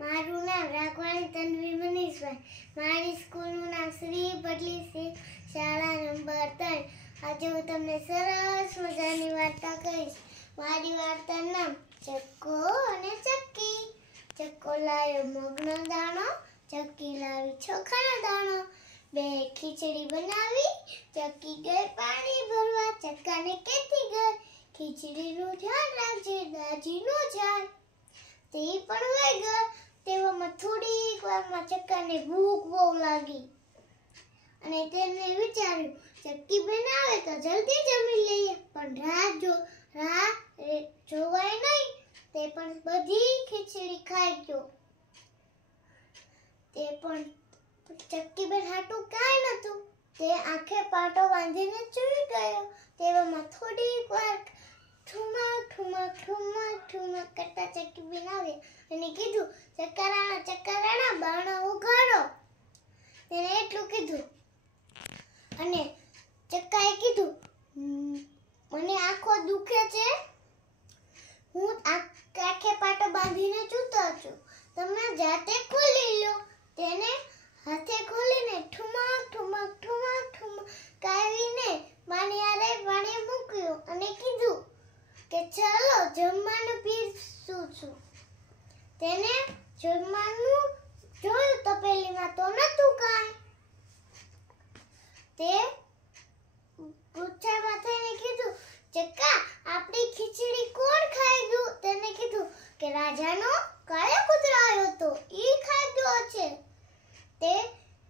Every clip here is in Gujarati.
મારું નામ રાખવાણી તન્વી મનીષભાઈ. મારી સ્કૂલનું નામ શ્રી પટલી શાળા નંબર 3. આજે હું તમને સરસ મજાની વાર્તા કહીશ. મારી વાર્તાનું નામ ચક્કો અને ચક્કી. ચક્કો લાવ્યો મગનો દાણો, ચક્કી લાવી ચોખાનો દાણો. બે ખીચડી બનાવી, ચક્કી ગઈ પાણી ભરવા. ચક્કાને કહેતી ગઈ, ખીચડીનું ધ્યાન રાખજે, દાજી ન જાય. તે પણ વહી ગયો. તેવામાં થોડીક વારમાં ચક્કાને ભૂખ બહુ લાગી અને તેને વિચાર્યું, ચક્કી બનાવે તો જલ્દી જમી લઈએ, પણ રાહ જોવાય નહીં. તે પણ બધી ખીચડી ખાઈ ગયો. તે પણ ચક્કી બેન હાટું કાંઈ નહોતું. તે આંખે પાટો બાંધીને સૂઈ ગયો. તેવામાં થોડીક વાર ઠુમક ઠુમક ઠુમક ઠુમક કરતા ચક્કી બેન આવ્યા અને કીધું, ચક્કરાણા બાણો ઉઘાડો. તેને એટલું કીધું અને ચક્કાએ કીધું, મને આંખો દુખે છે, હું આંખે પાટો બાંધીને સૂતો છું, તમે જાતે ખોલી લો. તેને હાથે ખોલીને ઠુમક ઠુમક ઠુમક ઠુમક કાઢીને માનિયારે પાણી મૂક્યું અને કીધું કે ચાલો જમવાનું પીરસું છું. તેને જમવાનું જોયું તપેલીમાં તો નતું કાંઈ. તે ગુસ્સામાં થઈને કીધું, ચક્કા આપણી ખીચડી કોણ ખાઈ ગયું? તેને કીધું કે રાજાનો કાળો કૂતરો આવ્યો હતો, ઈ ખાઈ ગયો છે. તે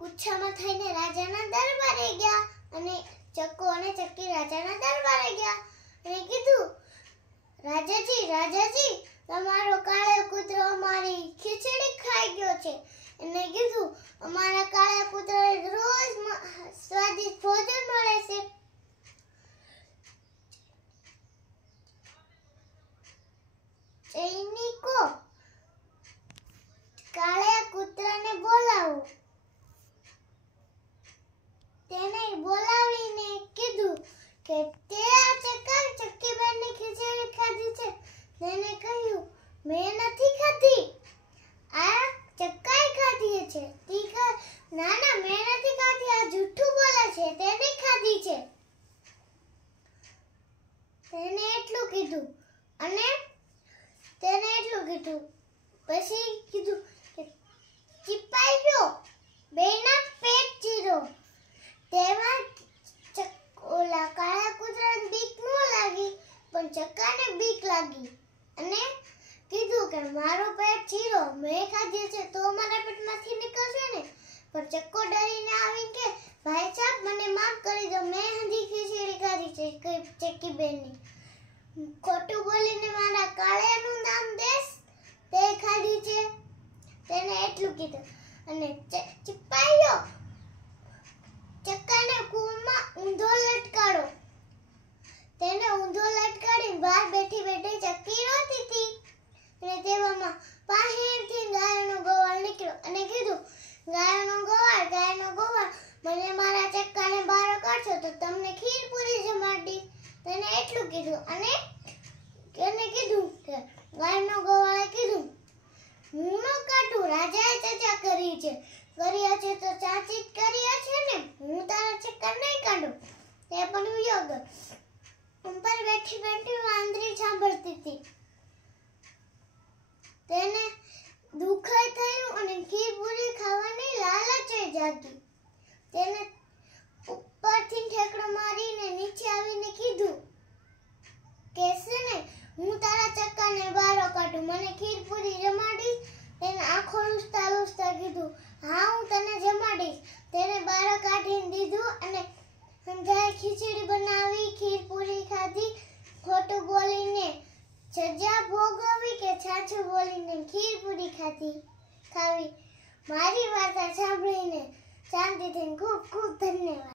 ગુસ્સામાં થઈને રાજાના દરબારે ગયા અને ચક્કો અને ચક્કી રાજાના દરબારે ગયા અને કીધું, રાજાજી તમારો કાળો કૂતરો અમારી ખીચડી ખાઈ ગયો છે. એને કીધું, અમારા કાળા કૂતરાને રોજ સ્વાદિષ્ટ ભોજન મળે છે. સૈનિકો, કાળા કૂતરાને બોલાવો. તેને બોલાવીને કીધું કે તે આ ચક્કી બેનની ખીચડી ખાધી છે. તેને કહ્યું, મેં નથી ખાધી, આ ચક્કાએ ખાધી છે. ના મેં નથી ખાધી, આ જૂઠું બોલે છે, તેને ખાધી છે. તેને એટલું કીધું પછી કીધું કે ચીપાઈ ગયો, બેના પેટ ચીરો. તેમાં ઓલા કાળા કૂતરાને બીક ન લાગી, પણ ચક્કાને બીક લાગી અને કીધું કે મારો પેટ ચીરો, મેં ખાધી છે તો મારા પેટમાંથી નીકળશે ને. પણ ચક્કો ડરીને આવીને કે, ભાઈ સાહેબ મને માફ કરી દો, મેં હજી ખીચડી ખાધી છે ચક્કી બેનની. ખોટું બોલીને મારા કાળિયાનું નામ દેશ, તે ખાધી છે. તેને એટલું કીધું અને ચીપાયો, ચક્કાને કૂવામાં ઊંધો લટકાડો. તેને ઊંધો લટકાડી બહાર બેઠી ચક્કી રોતી હતી અને તેવામાં પાછળથી ગાયનો ગોવાળ નીકળ્યો અને કીધું, ગાયનો ગોવાળ મને મારા ચક્કાને બહાર કાઢશો તો તમને ખીર પૂરી જમાડી. તેને એટલું કીધું અને તેને કીધું કે ગાયનો ગોવાળે કીધું, હું ન કાઢું, રાજાએ ચર્ચા કર્યા છે તો ચાચી જ કર્યા છે ને, હું તારા ચક્કર નહીં કાઢું. તે પણ યોગ ઉપર બેઠી વાંદરી સાંભળતી હતી. તેને દુઃખ થયું અને ખીર પૂરી ખાવાની લાલચ જાગી. તેને ઉપરથી ઠેકડો મારીને નીચે આવીને કીધું કે છે ને, હું તારા ચક્કાને બહાર કાઢું, મને ખીર પૂરી જમાડીશ? તેને આંખો લૂછતા કીધું, હા હું તને જમાડીશ. તેને બહાર કાઢીને દીધું અને સમજાય ખીચડી બનાવી, ખીર પૂરી ખાધી. ખોટું બોલીને સજા ભોગવી કે સાચું બોલીને ખીર પૂરી ખાવી. મારી વાર્તા સાંભળીને શાંતિથી ખૂબ ખૂબ ધન્યવાદ.